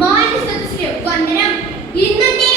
മാന്യ വന്ദനം. ഇന്നത്തെ